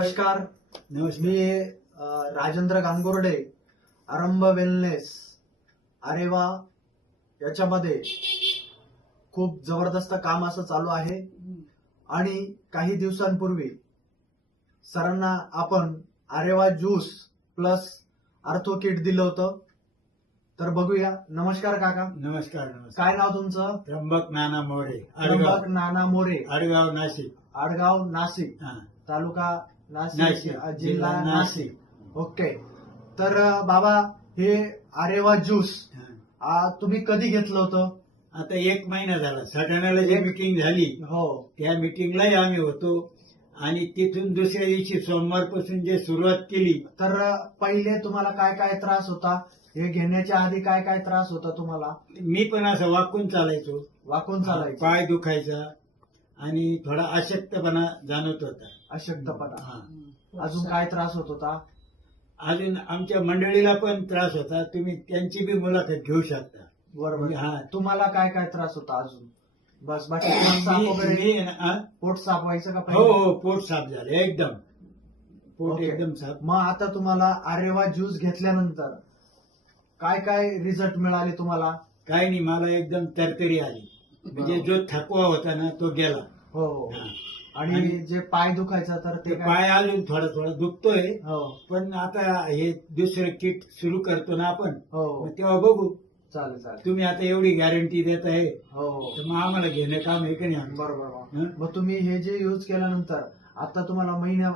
नमस्कार. नमस्कार. मी राजेंद्र गांगुर्डे, आरंभ वेलनेस आरेवा याच्यामध्ये खूप जबरदस्त काम असं चालू आहे आणि काही दिवसांपूर्वी सरांना आपण आरेवा ज्यूस प्लस आर्थो किट दिलं होतं. तर बघूया. नमस्कार काका. नमस्कार. नमस्कार. काय नाव तुमचं? त्र्यंबक नाना मोरे, त्र्यंबक नाना मोरे, आडगाव, नाशिक. आडगाव, नाशिक. हा. तालुका नाशिक, नाशिक, जिल्हा जिल्हा नाशिक. ओके. तर बाबा, हे आरेवा ज्यूस हा. तुम्ही कधी घेतलं होतं? आता 1 महिना झाला. सटाण्याला जी एक- मीटिंग झाली हो. त्या मीटिंगलाही आम्ही होतो आणि तिथून दुसऱ्या दिवशी सोमवारपासून जे सुरुवात केली. तर पहिले तुम्हाला काय काय त्रास होता? हे घेण्याच्या आधी काय काय त्रास होता तुम्हाला? मी पण असं वाकून चालायचो, वाकून चालायचं, पाय दुखायचा आणि थोडा अशक्तपणा जाणवत होता. अशक्तपणा. हा. अजून काय त्रास होत होता? अजून आमच्या मंडळीला पण त्रास होता. तुम्ही त्यांची बी मुलाखत घेऊ शकता. बरोबर. हा. तुम्हाला काय काय त्रास होता अजून? बस बाकी पोट साफ वगैरे? पोट साफ व्हायचं का हो पहिले? हो, पोट साफ झालं एकदम. पोट ओके. एकदम साफ. मग आता तुम्हाला आरेवा ज्यूस घेतल्यानंतर काय काय रिझल्ट मिळाले तुम्हाला? काय नाही, मला एकदम तरतरी आली. म्हणजे जो थकवा होता ना तो गेला. हो हो. हा. आणि आणि जे पाय दुखायचा तर ते ते काय? पाय अजून थोडा थोडा दुखतोय. हो पण आता हे दुसरं किट सुरू करतो ना आपण, हो. मग तेव्हा बघू. चालेल चालेल. तुम्ही आता एवढी गॅरंटी देत आहे हो हो. तर मग आम्हाला घेणं काम आहे का नाही आमचं? बरोबर. हं? मग तुम्ही हे जे यूज केल्यानंतर आता तुम्हाला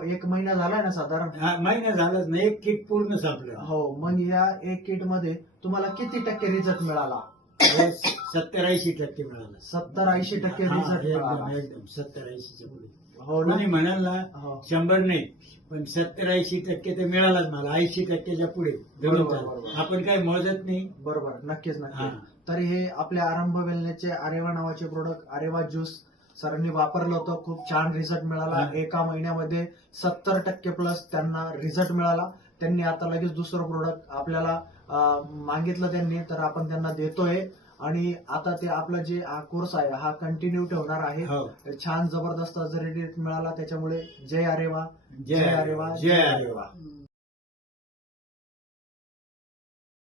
1 महिना झालाय ना साधारण? हा, महिना झालाच नाही, एक किट पूर्ण संपलं. हो. मग या एक किट मध्ये तुम्हाला किती टक्के रिझल्ट मिळाला? 70-80% मिळालं. 70-80% हा, रिझल्ट एकदम मिळाला. एकदम 70-80च्या पुढे. हो ना? कोणी म्हणाल ना हो. 100 नाही, पण 70-80% तर मिळालाच मला. 80%च्या पुढे धरून बरोबर, चालू. बरोबर. आपण काय मोजत नाही. बरोबर. नक्कीच हा. नक्कीच. तर हे आपल्या आरंभ वेलनेसचे आरेवा नावाचे प्रोडक्ट आरेवा ज्यूस सरांनी वापरलं होतं. खूप छान रिझल्ट मिळाला. हा. 1 महिन्यामध्ये 70% प्लस त्यांना रिझल्ट मिळाला. त्यांनी आता लगेच दुसरं प्रोडक्ट आपल्याला मागितलं त्यांनी, तर आपण त्यांना देतोय. आणि आता ते आपला जे कोर्स आहे हा कंटिन्यू ठेवणार आहे. हो. छान जबरदस्त रिझल्ट मिळाला. त्याच्यामुळे जय आरेवा, जय आरेवा, जय आरेवा.